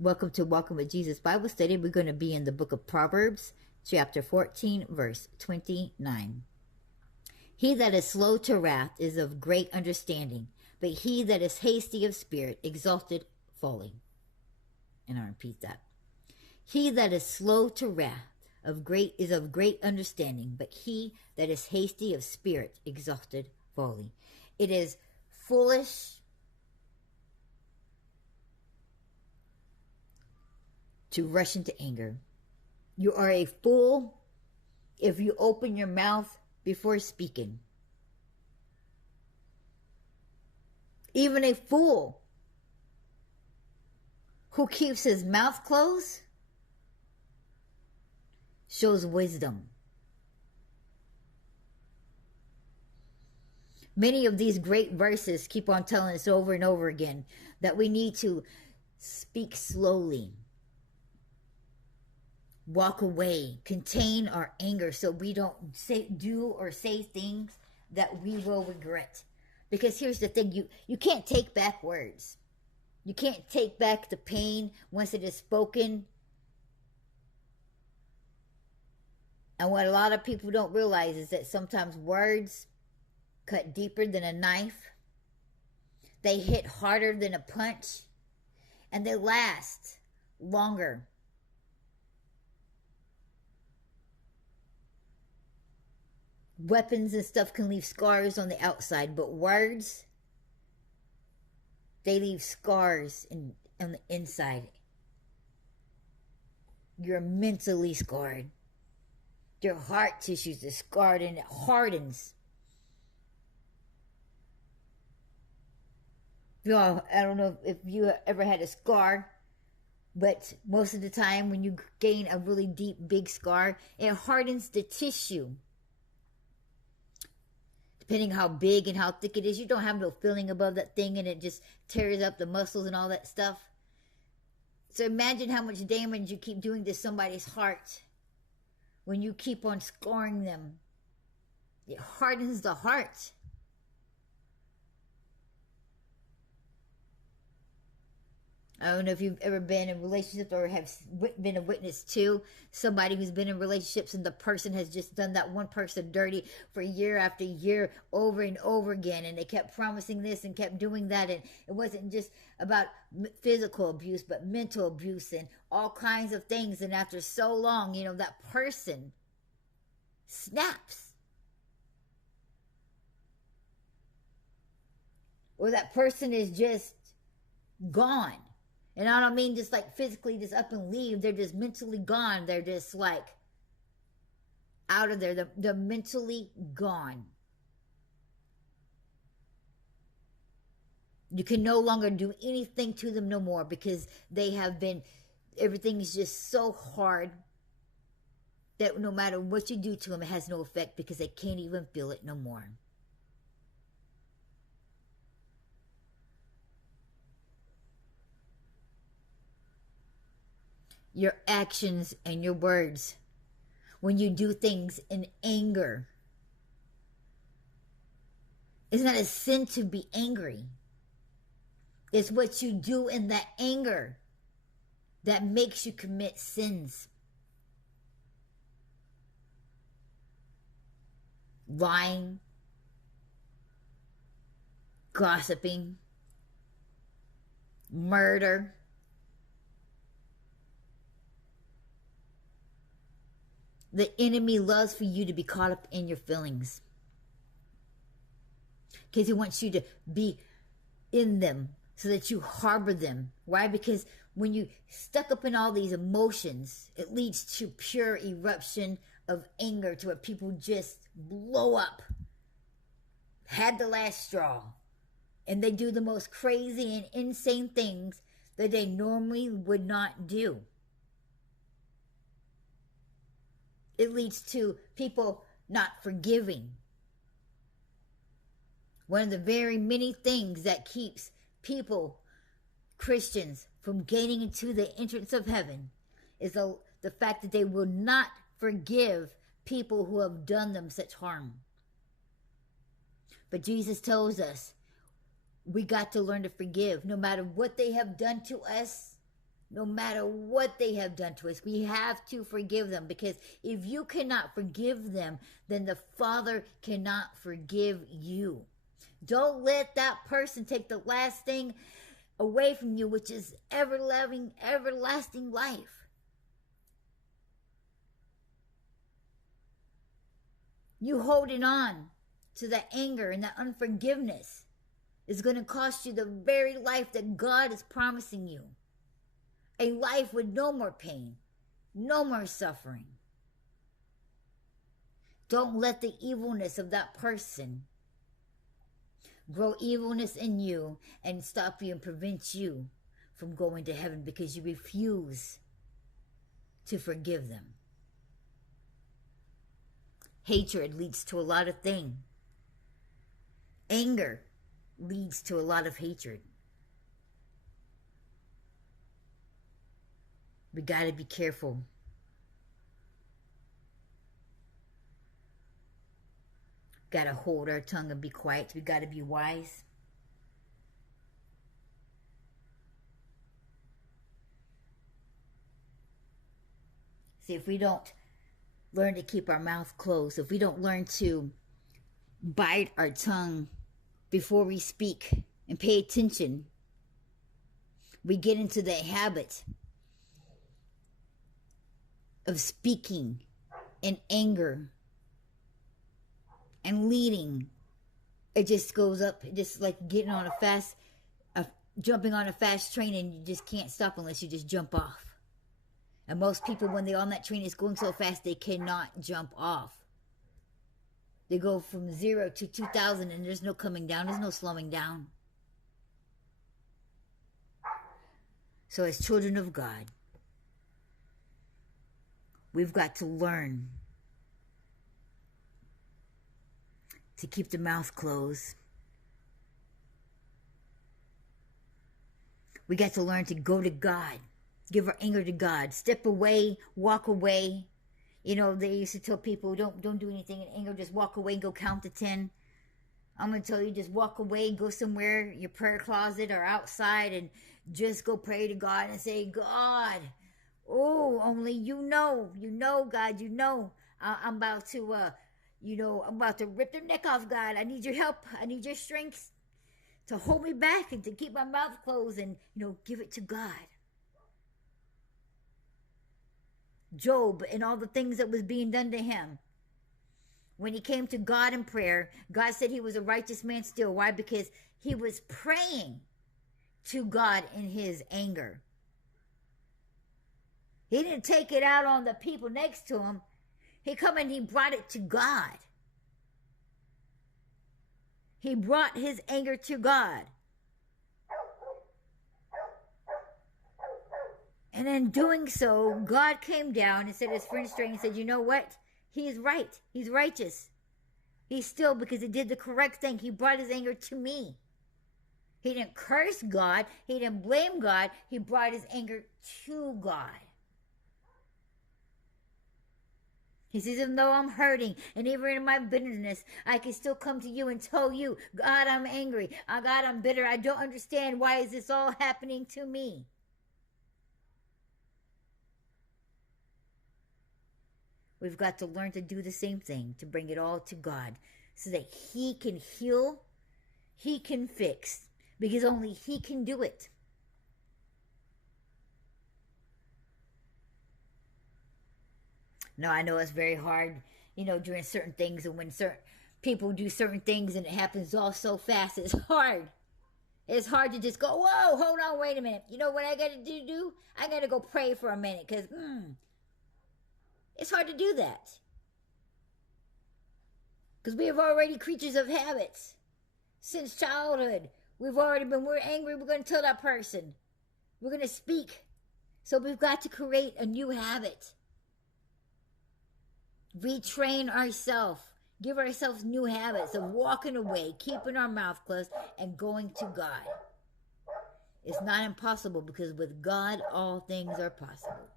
Welcome to Walking with Jesus Bible Study. We're going to be in the book of Proverbs, chapter 14, verse 29. He that is slow to wrath is of great understanding, but he that is hasty of spirit exalted folly. And I repeat that. He that is slow to wrath is of great understanding, but he that is hasty of spirit exalted folly. It is foolish to rush into anger. You are a fool if you open your mouth before speaking. Even a fool who keeps his mouth closed shows wisdom. Many of these great verses keep on telling us over and over again that we need to speak slowly, walk away, contain our anger so we don't do or say things that we will regret. Because here's the thing, you can't take back words. You can't take back the pain once it is spoken. And what a lot of people don't realize is that sometimes words cut deeper than a knife. They hit harder than a punch. And they last longer. Weapons and stuff can leave scars on the outside, but words, they leave scars on the inside. You're mentally scarred. Your heart tissues is scarred and it hardens. I don't know if you ever had a scar, but most of the time when you gain a really deep, big scar, it hardens the tissue. Depending how big and how thick it is, you don't have no feeling above that thing and it just tears up the muscles and all that stuff. So imagine how much damage you keep doing to somebody's heart when you keep on scarring them. It hardens the heart. I don't know if you've ever been in relationships or have been a witness to somebody who's been in relationships and the person has just done that one person dirty for year after year over and over again, and they kept promising this and kept doing that, and it wasn't just about physical abuse but mental abuse and all kinds of things. And after so long, that person snaps, or that person is just gone. And I don't mean just like physically just up and leave. They're just mentally gone. They're just like out of there. They're mentally gone. You can no longer do anything to them no more because everything is just so hard that no matter what you do to them, it has no effect because they can't even feel it no more. Your actions and your words, when you do things in anger, it's not a sin to be angry. It's what you do in that anger that makes you commit sins. Lying, gossiping, murder. The enemy loves for you to be caught up in your feelings because he wants you to be in them so that you harbor them. Why? Because when you stuck up in all these emotions, it leads to pure eruption of anger to where people just blow up, had the last straw, and they do the most crazy and insane things that they normally would not do. It leads to people not forgiving. One of the very many things that keeps people, Christians, from gaining into the entrance of heaven is the fact that they will not forgive people who have done them such harm. But Jesus tells us we got to learn to forgive no matter what they have done to us. no matter what they have done to us. We have to forgive them, because if you cannot forgive them, then the Father cannot forgive you. Don't let that person take the last thing away from you, which is everlasting life. You holding on to that anger and that unforgiveness is going to cost you the very life that God is promising you. A life with no more pain, no more suffering. Don't let the evilness of that person grow evilness in you and stop you and prevent you from going to heaven, because you refuse to forgive them. Hatred leads to a lot of things. Anger leads to a lot of hatred. We got to be careful. Got to hold our tongue and be quiet. We got to be wise. See, if we don't learn to keep our mouth closed, if we don't learn to bite our tongue before we speak and pay attention, we get into the habit of speaking in anger and leading. It just goes up, just like getting on jumping on a fast train, and you just can't stop unless you just jump off. And most people, when they're on that train, it's going so fast they cannot jump off. They go from 0 to 2,000 and there's no coming down. There's no slowing down. So as children of God, we've got to learn to keep the mouth closed. We got to learn to go to God. Give our anger to God. Step away, walk away. You know, they used to tell people, don't do anything in anger. Just walk away and go count to 10. I'm going to tell you, just walk away, go somewhere, your prayer closet or outside, and just go pray to God and say, God, oh, only you know, God, I'm about to, I'm about to rip their neck off, God. I need your help. I need your strength to hold me back and to keep my mouth closed, and, give it to God. Job and all the things that was being done to him. When he came to God in prayer, God said he was a righteous man still. Why? Because he was praying to God in his anger. He didn't take it out on the people next to him. He come and he brought it to God. He brought his anger to God. And in doing so, God came down and set his friend straight and said, you know what? He is right. He's righteous. He's still, because he did the correct thing. He brought his anger to me. He didn't curse God. He didn't blame God. He brought his anger to God. He says, even though I'm hurting and even in my bitterness, I can still come to you and tell you, God, I'm angry. God, I'm bitter. I don't understand. Why is this all happening to me? We've got to learn to do the same thing, to bring it all to God so that he can heal, he can fix, because only he can do it. Now, I know it's very hard, during certain things, and when certain people do certain things and it happens all so fast, it's hard. It's hard to just go, whoa, hold on, wait a minute. You know what I got to do? I got to go pray for a minute, because, it's hard to do that. Because we are already creatures of habits. Since childhood, we're angry, we're going to tell that person. We're going to speak. So we've got to create a new habit. Retrain ourselves. Give ourselves new habits of walking away, keeping our mouth closed, and going to God. It's not impossible, because with God, all things are possible.